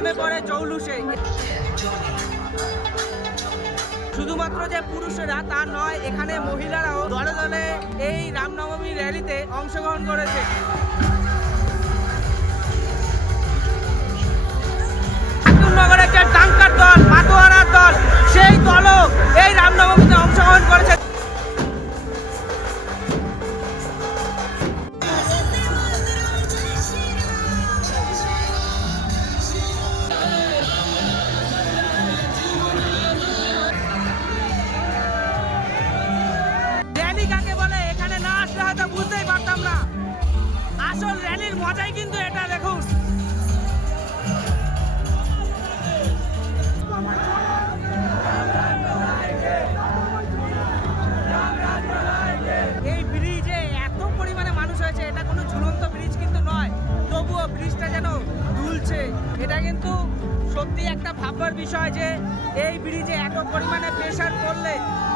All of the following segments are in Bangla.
নেমে পড়ে জৌলুসে। শুধুমাত্র যে পুরুষেরা তা নয়, এখানে মহিলারাও দলে দলে এই রামনবমী র্যালিতে অংশগ্রহণ করেছে। নগরের যে ডাঙ্কার দল, মাতোয়ারার দল, সেই দলও এই রামনবমীতে অংশগ্রহণ করেছে। র্যালি কাকে বলে এখানে না আসলে হয়তো বুঝতেই পারতাম না। আসল র্যালির মজাই কিন্তু এটা, দেখুন। এই ব্রিজে এত পরিমাণে মানুষ হয়েছে, এটা কোনো ঝুলন্ত ব্রিজ কিন্তু নয়, তবুও ব্রিজটা যেন দুলছে। এটা কিন্তু সত্যি একটা ভাববার বিষয় যে এই ব্রিজে এত পরিমাণে প্রেসার পড়লে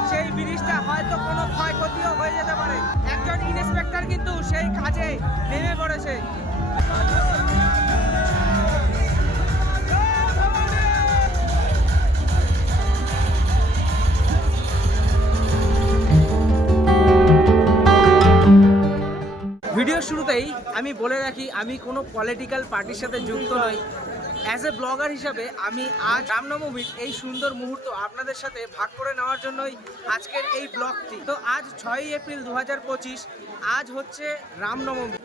সেই ব্রিজটা হয়তো কোনো ক্ষয়ক্ষতিও হয়ে যেতে পারে। একজন ইন্সপেক্টর কিন্তু সেই কাজে নেমে পড়েছে। ভিডিও শুরুতেই আমি বলে রাখি, আমি কোনো পলিটিক্যাল পার্টির সাথে যুক্ত নই। অ্যাজ এ ব্লগার হিসাবে আমি আজ রামনবমীর এই সুন্দর মুহূর্ত আপনাদের সাথে ভাগ করে নেওয়ার জন্যই আজকের এই ব্লগটি। তো আজ 6ই এপ্রিল 2025, আজ হচ্ছে রামনবমী।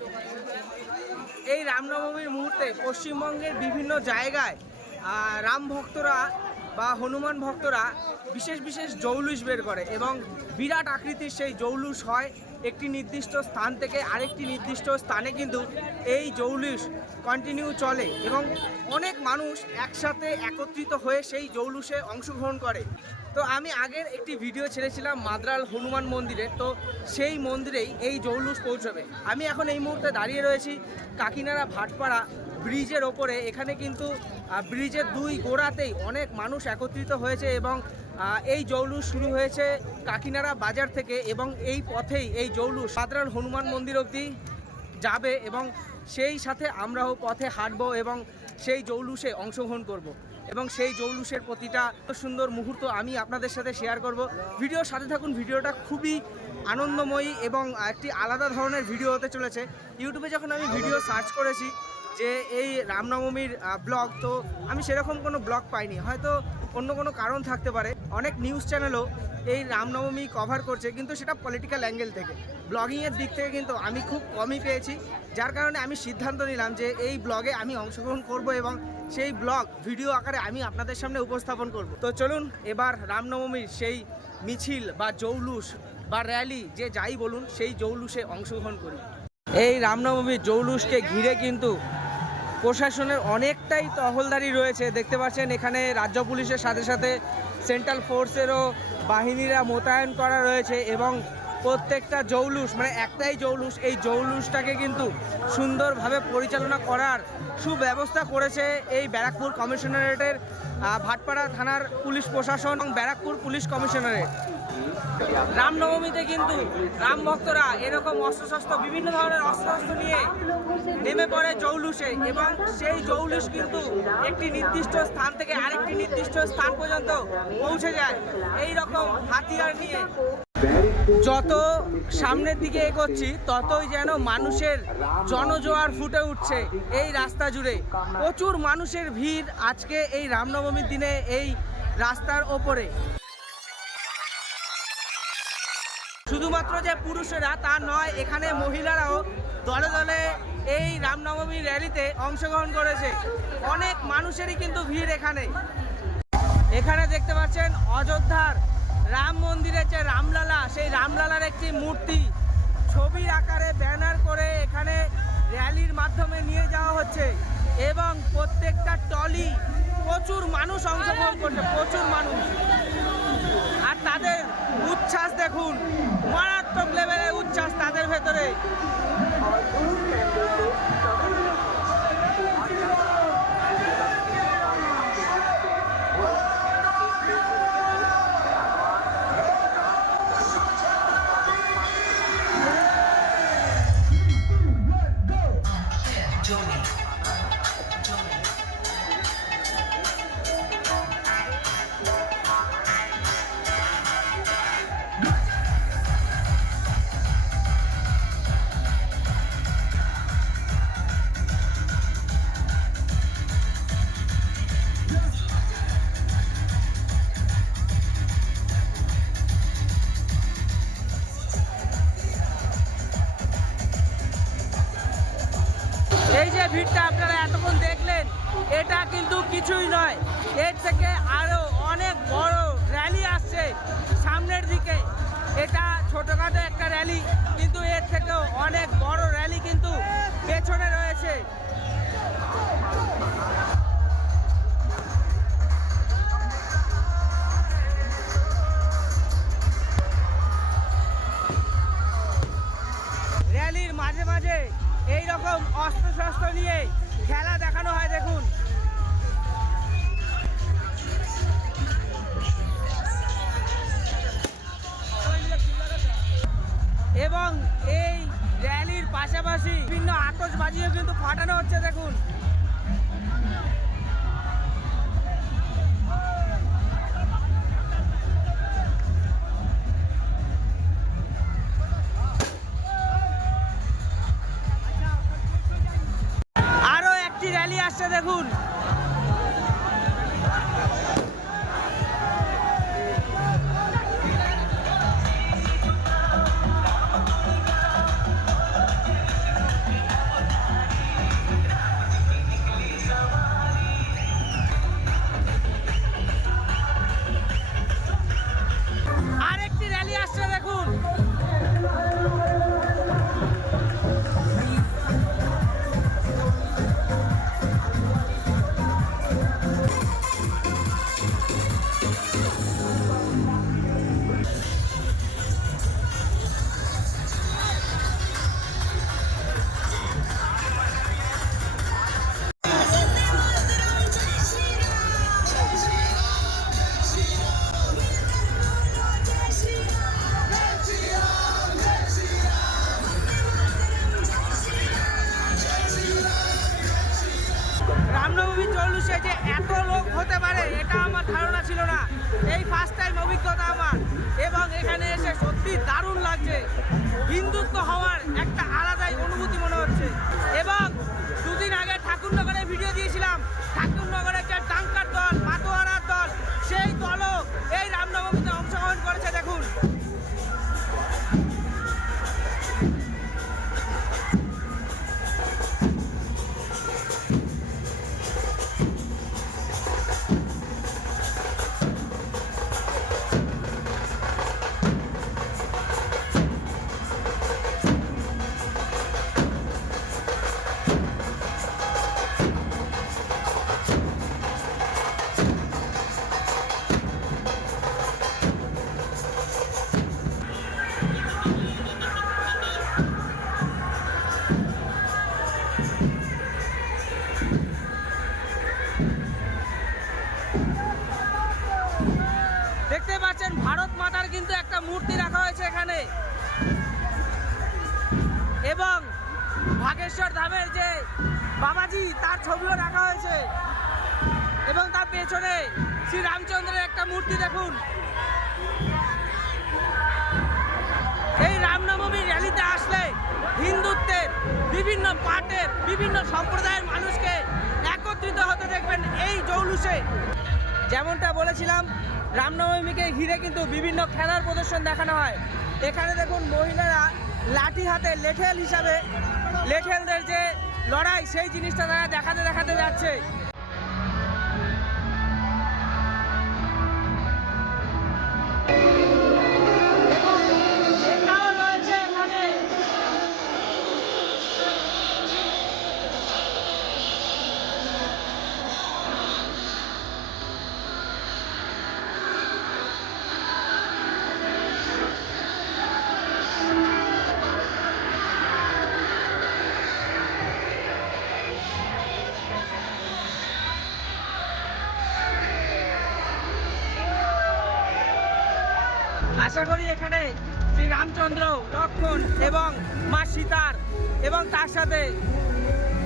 এই রামনবমীর মুহূর্তে পশ্চিমবঙ্গের বিভিন্ন জায়গায় রাম ভক্তরা বা হনুমান ভক্তরা বিশেষ বিশেষ জৌলুস বের করে এবং বিরাট আকৃতির সেই জৌলুস হয়। একটি নির্দিষ্ট স্থান থেকে আরেকটি নির্দিষ্ট স্থানে কিন্তু এই জৌলুস কন্টিনিউ চলে এবং অনেক মানুষ একসাথে একত্রিত হয়ে সেই জৌলুসে অংশগ্রহণ করে। তো আমি আগের একটি ভিডিও ছেড়েছিলাম মাদ্রাল হনুমান মন্দিরে, তো সেই মন্দিরেই এই জৌলুস পৌঁছবে। আমি এখন এই মুহূর্তে দাঁড়িয়ে রয়েছি কাকিনাড়া ভাটপাড়া ব্রিজের ওপরে। এখানে কিন্তু ব্রিজের দুই গোড়াতেই অনেক মানুষ একত্রিত হয়েছে এবং এই জৌলুস শুরু হয়েছে কাকিনাড়া বাজার থেকে এবং এই পথেই এই জৌলুস মাদ্রাল হনুমান মন্দির অবধি যাবে এবং সেই সাথে আমরাও পথে হাঁটবো এবং সেই জৌলুসে অংশগ্রহণ করব এবং সেই জৌলুসের প্রতিটা সুন্দর মুহূর্ত আমি আপনাদের সাথে শেয়ার করব। ভিডিওর সাথে থাকুন। ভিডিওটা খুবই আনন্দময়ী এবং একটি আলাদা ধরনের ভিডিও হতে চলেছে। ইউটিউবে যখন আমি ভিডিও সার্চ করেছি যে এই রামনবমীর ব্লগ, তো আমি সেরকম কোনো ব্লগ পাইনি। হয়তো অন্য কোনো কারণ থাকতে পারে। অনেক নিউজ চ্যানেলও এই রামনবমী কভার করছে, কিন্তু সেটা পলিটিক্যাল অ্যাঙ্গেল থেকে। ব্লগিংয়ের দিক থেকে কিন্তু আমি খুব কমই পেয়েছি, যার কারণে আমি সিদ্ধান্ত নিলাম যে এই ব্লগে আমি অংশগ্রহণ করব এবং সেই ব্লগ ভিডিও আকারে আমি আপনাদের সামনে উপস্থাপন করব। তো চলুন এবার রামনবমীর সেই মিছিল বা জৌলুস বা র্যালি, যে যাই বলুন, সেই জৌলুসে অংশগ্রহণ করি। এই রামনবমীর জৌলুসকে ঘিরে কিন্তু প্রশাসনের অনেকটাই টহলদারি রয়েছে। দেখতে পাচ্ছেন এখানে রাজ্য পুলিশের সাথে সাথে সেন্ট্রাল ফোর্সেরও বাহিনীরা মোতায়েন করা রয়েছে এবং প্রত্যেকটা জৌলুস, মানে একটাই জৌলুস, এই জৌলুসটাকে কিন্তু সুন্দরভাবে পরিচালনা করার সুব্যবস্থা করেছে এই ব্যারাকপুর কমিশনারেটের ভাটপাড়া থানার পুলিশ প্রশাসন এবং ব্যারাকপুর পুলিশ কমিশনারেট। রামনবমীতে কিন্তু রাম ভক্তরা এরকম অস্ত্রশস্ত্র, বিভিন্ন ধরনের অস্ত্রশস্ত্র নিয়ে নেমে পড়ে জৌলুসে এবং সেই জৌলুস কিন্তু একটি নির্দিষ্ট স্থান থেকে আরেকটি নির্দিষ্ট স্থান পর্যন্ত পৌঁছে যায় এই রকম হাতিয়ার নিয়ে। যত সামনের দিকে এগোচ্ছি ততই যেন মানুষের জনজোয়ার ফুটে উঠছে এই রাস্তা জুড়ে। প্রচুর মানুষের ভিড় আজকে এই রামনবমীর দিনে এই রাস্তার ওপরে। শুধুমাত্র যে পুরুষেরা তা নয়, এখানে মহিলারাও দলে দলে এই রামনবমী র্যালিতে অংশগ্রহণ করেছে। অনেক মানুষেরই কিন্তু ভিড় এখানে। এখানে দেখতে পাচ্ছেন অযোধ্যার রাম মন্দিরের যে রামলালা, সেই রামলালার একটি মূর্তি ছবির আকারে ব্যানার করে এখানে র্যালির মাধ্যমে নিয়ে যাওয়া হচ্ছে এবং প্রত্যেকটা টলি প্রচুর মানুষ অংশগ্রহণ করছে, প্রচুর মানুষ। আর তাদের উচ্ছ্বাস দেখুন, মারাত্মক লেভেলের উচ্ছ্বাস তাদের ভেতরে। ভিড়টা আপনারা এতক্ষণ দেখলেন, এটা কিন্তু কিছুই নয়, এর থেকে আরো অনেক বড় র্যালি আসছে সামনের দিকে। এটা ছোটখাটো একটা র্যালি, কিন্তু এর থেকেও অনেক বড় র্যালি কিন্তু পেছনে রয়েছে। র্যালির মাঝে মাঝে এই রকম অস্ত্রশস্ত্র নিয়ে খেলা দেখানো হয়, দেখুন। এবং এই র্যালির পাশাপাশি বিভিন্ন আতশবাজিও কিন্তু ফাটানো হচ্ছে, দেখুন। আরো একটি র্যালি আসছে, দেখুন। আরেকটি র্যালি আসছে, দেখুন। রামনবমীর জৌলুসে যে এত লোক হতে পারে এটা আমার ধারণা ছিল না, এই ফার্স্ট টাইম অভিজ্ঞতা আমার। এবং এখানে এসে সত্যি দারুণ লাগছে, হিন্দুত্ব হওয়ার একটা আলাদাই অনুভূতি মনে হচ্ছে। এবং দুদিন আগে ঠাকুরনগরে ভিডিও দিয়েছিলাম, ঠাকুরনগরের যে ডাঙ্কার দল, মাতোয়ারার দল, সেই দলও এই রামনবমীতে অংশগ্রহণ করেছে, দেখুন। দেখতে পাচ্ছেন ভারত মাতার কিন্তু একটা মূর্তি রাখা হয়েছে এখানে, এবং ভাগেশ্বর ধামের যে বাবাজি তার ছবিও রাখা হয়েছে, এবং তার পেছনে শ্রী রামচন্দ্রের একটা মূর্তি, দেখুন। এই রামনবমীর র্যালিতে আসলে হিন্দুত্বের বিভিন্ন পার্টের বিভিন্ন সম্প্রদায়ের মানুষকে একত্রিত হতে দেখবেন এই জৌলুসে। যেমনটা বলেছিলাম, রামনবমীকে ঘিরে কিন্তু বিভিন্ন খেলার প্রদর্শন দেখানো হয়। এখানে দেখুন মহিলারা লাঠি হাতে লেঠেল হিসাবে, লেঠেলদের যে লড়াই সেই জিনিসটা তারা দেখাতে যাচ্ছে। আশা করি এখানে শ্রী রামচন্দ্র, লক্ষ্মণ এবং মা সীতার এবং তার সাথে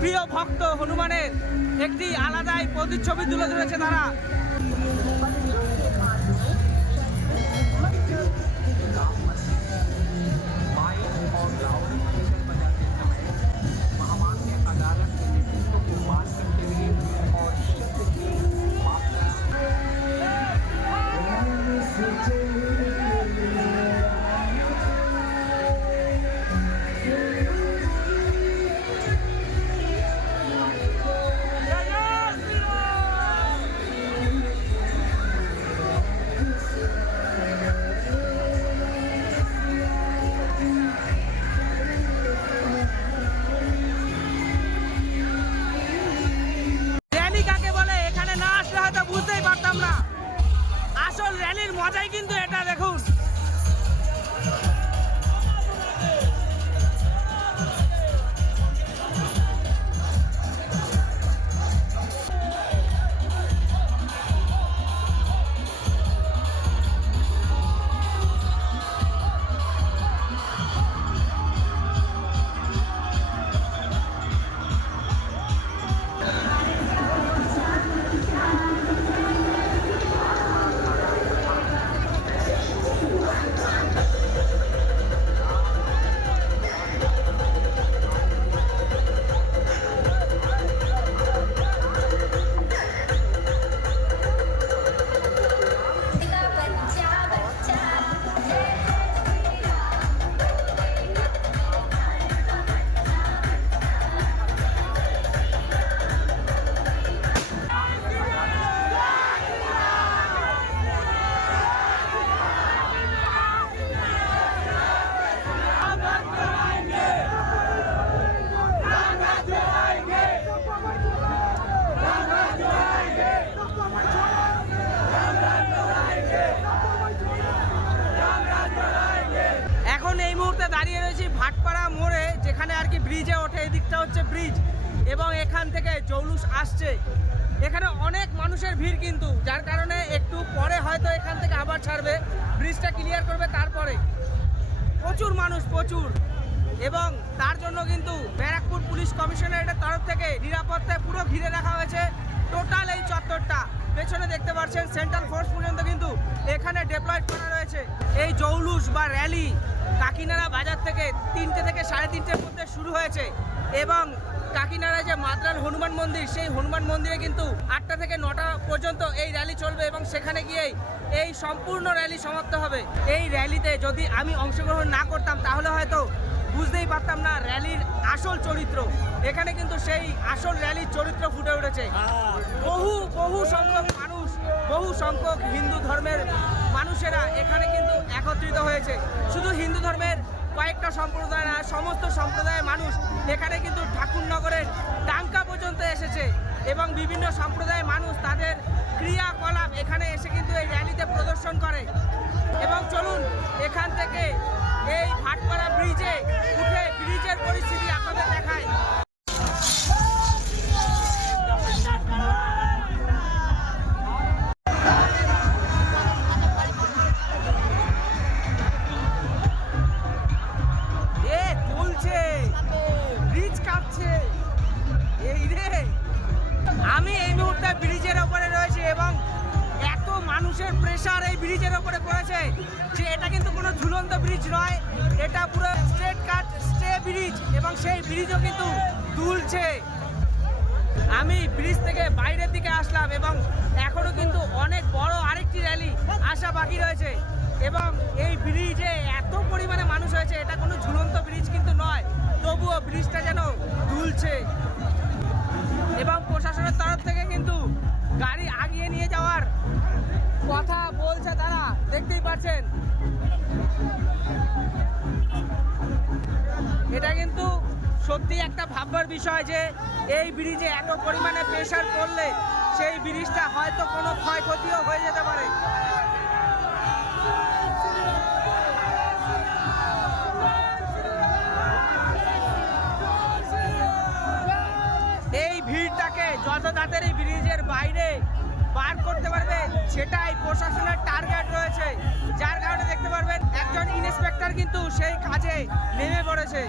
প্রিয় ভক্ত হনুমানের একটি আলাদাই প্রতিচ্ছবি তুলে ধরেছে তারা। রাস্তাটাই কিন্তু এটা দেখুন। এখন এই মুহূর্তে দাঁড়িয়ে রয়েছি ভাটপাড়া মোড়ে, যেখানে আর কি ব্রিজে ওঠে। এই দিকটা হচ্ছে ব্রিজ এবং এখান থেকে জৌলুস আসছে। এখানে অনেক মানুষের ভিড় কিন্তু, যার কারণে একটু পরে হয়তো এখান থেকে আবার ছাড়বে, ব্রিজটা ক্লিয়ার করবে তারপরে। প্রচুর মানুষ, প্রচুর। এবং তার জন্য কিন্তু ব্যারাকপুর পুলিশ কমিশনারেটের তরফ থেকে নিরাপত্তায় পুরো ঘিরে রাখা হয়েছে টোটাল এই চত্বরটা। পেছনে দেখতে পাচ্ছেন সেন্ট্রাল ফোর্স পর্যন্ত কিন্তু এখানে ডিপ্লয়েড করা রয়েছে। এই জৌলুস বা র্যালি কাকিনাড়া বাজার থেকে 3টে থেকে 3:30-র মধ্যে শুরু হয়েছে এবং কাকিনাড়ায় যে মাদ্রাল হনুমান মন্দির, সেই হনুমান মন্দিরে কিন্তু 8টা থেকে 9টা পর্যন্ত এই র্যালি চলবে এবং সেখানে গিয়েই এই সম্পূর্ণ র্যালি সমাপ্ত হবে। এই র্যালিতে যদি আমি অংশগ্রহণ না করতাম তাহলে হয়তো বুঝতেই পারতাম না র্যালির আসল চরিত্র। এখানে কিন্তু সেই আসল র্যালির চরিত্র ফুটে উঠেছে। বহু সংখ্যক মানুষ, বহু সংখ্যক হিন্দু ধর্মের মানুষেরা এখানে কিন্তু একত্রিত হয়েছে। শুধু হিন্দু ধর্মের কয়েকটা সম্প্রদায় না, সমস্ত সম্প্রদায়ের মানুষ এখানে কিন্তু ঠাকুরনগরের ডাঙ্কা পর্যন্ত এসেছে এবং বিভিন্ন সম্প্রদায়ের মানুষ তাদের ক্রিয়াকলাপ এখানে এসে কিন্তু এই র্যালিতে প্রদর্শন করে। এবং চলুন এখান থেকে এই ভাটপাড়া ব্রিজে উঠে ব্রিজের পরিস্থিতি আপনাদের দেখাই। আমি এই মুহূর্তে ব্রিজের ওপরে রয়েছে এবং এত মানুষের প্রেসার এই ব্রিজের ওপরে পড়েছে যে এটা কিন্তু কোনো ঝুলন্ত ব্রিজ নয়, এটা পুরো স্ট্রেট কাট স্টে ব্রিজ এবং সেই ব্রিজও কিন্তু দুলছে। আমি ব্রিজ থেকে বাইরের দিকে আসলাম এবং এখনো কিন্তু অনেক বড় আরেকটি র্যালি আসা বাকি রয়েছে এবং এই ব্রিজে এত পরিমাণে মানুষ হয়েছে, এটা কোনো ঝুলন্ত ব্রিজ কিন্তু নয়, তবুও ব্রিজটা যেন দুলছে। এবং প্রশাসনের তরফ থেকে কিন্তু গাড়ি আগিয়ে নিয়ে যাওয়ার কথা বলছে তারা, দেখতেই পাচ্ছেন। এটা কিন্তু সত্যি একটা ভাববার বিষয় যে এই ব্রিজে এত পরিমাণে প্রেসার পড়লে সেই ব্রিজটা হয়তো কোনো ক্ষয়ক্ষতিও হয়ে যেতে পারে। এই ভিড়টাকে যত তাড়াতাড়ি ব্রিজের বাইরে বার করতে পারবে সেটাই প্রশাসনের টার্গেট রয়েছে, যার কারণে দেখতে পারবেন একজন ইন্সপেক্টর কিন্তু সেই কাজে নেমে পড়েছে।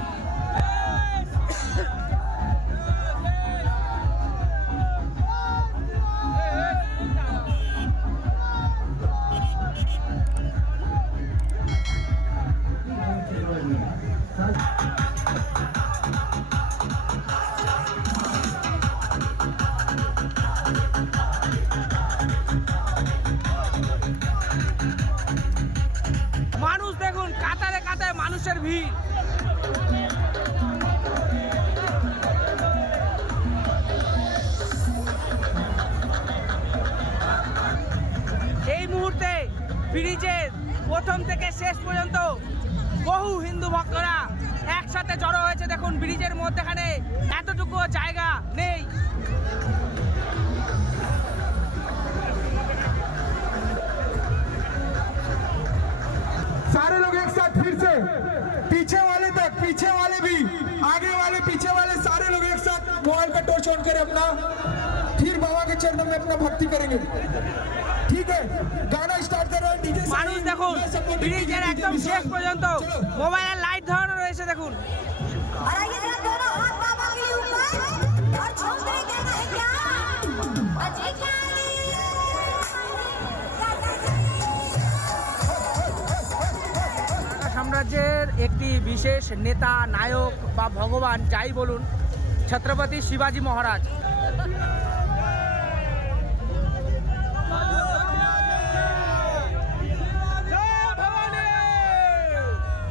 মানুষ দেখুন, কাতারে কাতারে মানুষের ভিড়। এই মুহূর্তে ব্রিজের প্রথম থেকে শেষ পর্যন্ত বহু হিন্দু ভক্তরা একসাথে জড়ো হয়েছে। দেখুন ব্রিজের মধ্যেখানে এতটুকু জায়গা নেই। सारे लोग एक साथ फिर से पीछे वाले तक, पीछे वाले भी, आगे वाले पीछे वाले सारे लोग एक साथ मोबाइल का टॉर्च ऑन करें अपना, फिर बाबा के चरणों में अपना भक्ति करेंगे। ठीक है, गाना स्टार्ट कर रहे हैं। डीजे মানুষ দেখুন ব্রিজের একদম শেষ পর্যন্ত মোবাইলের লাইট ধরানো রয়েছে দেখুন। और आइए जरा दोनों हाथ बाबा के ऊपर और झोंकने देना है क्या? बजे क्या? সাম্রাজ্যের একটি বিশেষ নেতা, নায়ক বা ভগবান যাই বলুন, ছত্রপতি শিবাজী মহারাজ।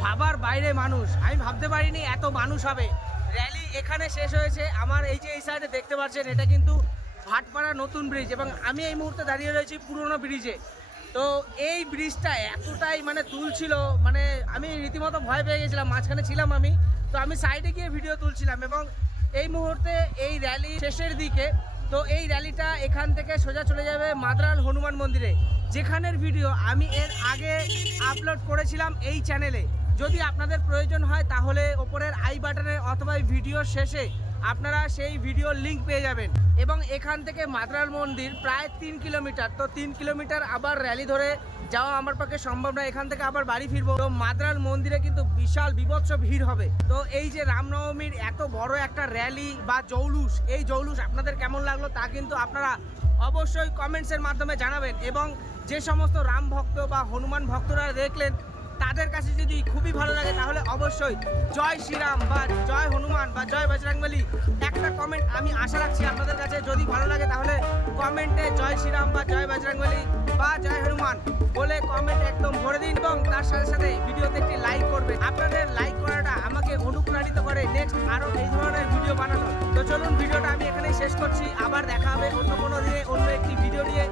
ভাবার বাইরে মানুষ, আমি ভাবতে পারিনি এত মানুষ হবে। র্যালি এখানে শেষ হয়েছে। আমার এই যে এই সাইডে দেখতে পাচ্ছেন, এটা কিন্তু ভাটপাড়া নতুন ব্রিজ এবং আমি এই মুহূর্তে দাঁড়িয়ে রয়েছি পুরনো ব্রিজে। তো এই ব্রিজটা এতটাই মানে তুলছিল, মানে আমি রীতিমতো ভয় পেয়ে গেছিলাম। মাঝখানে ছিলাম আমি, তো আমি সাইডে গিয়ে ভিডিও তুলছিলাম এবং এই মুহূর্তে এই র্যালি শেষের দিকে। তো এই র্যালিটা এখান থেকে সোজা চলে যাবে মাদ্রাল হনুমান মন্দিরে, যেখানের ভিডিও আমি এর আগে আপলোড করেছিলাম এই চ্যানেলে। যদি আপনাদের প্রয়োজন হয় তাহলে ওপরের আই বাটনে অথবা এই ভিডিওর শেষে আপনারা সেই ভিডিওর লিঙ্ক পেয়ে যাবেন। এবং এখান থেকে মাদ্রাল মন্দির প্রায় 3 কিলোমিটার। তো 3 কিলোমিটার আবার র্যালি ধরে যাওয়া আমার পক্ষে সম্ভব না, এখান থেকে আবার বাড়ি ফিরবো। তো মাদ্রাল মন্দিরে কিন্তু বিশাল বিভৎস ভিড় হবে। তো এই যে রামনবমীর এত বড় একটা র্যালি বা জৌলুস, এই জৌলুস আপনাদের কেমন লাগলো তা কিন্তু আপনারা অবশ্যই কমেন্টসের মাধ্যমে জানাবেন। এবং যে সমস্ত রাম ভক্ত বা হনুমান ভক্তরা দেখলেন, তাদের কাছে যদি খুবই ভালো লাগে তাহলে অবশ্যই জয় শ্রীরাম বা জয় হনুমান বা জয় বজরংবলী একটা কমেন্ট আমি আশা রাখছি আপনাদের কাছে। যদি ভালো লাগে তাহলে কমেন্টে জয় শ্রীরাম বা জয় বজরংবলী বা জয় হনুমান বলে কমেন্ট একদম ভরে দিন এবং তার সাথে সাথে ভিডিওতে একটি লাইক করবেন। আপনাদের লাইক করাটা আমাকে অনুপ্রাণিত করে নেক্সট আরও এই ধরনের ভিডিও বানানো। তো চলুন ভিডিওটা আমি এখানেই শেষ করছি। আবার দেখা হবে অন্য কোনো দিনে অন্য একটি ভিডিও নিয়ে।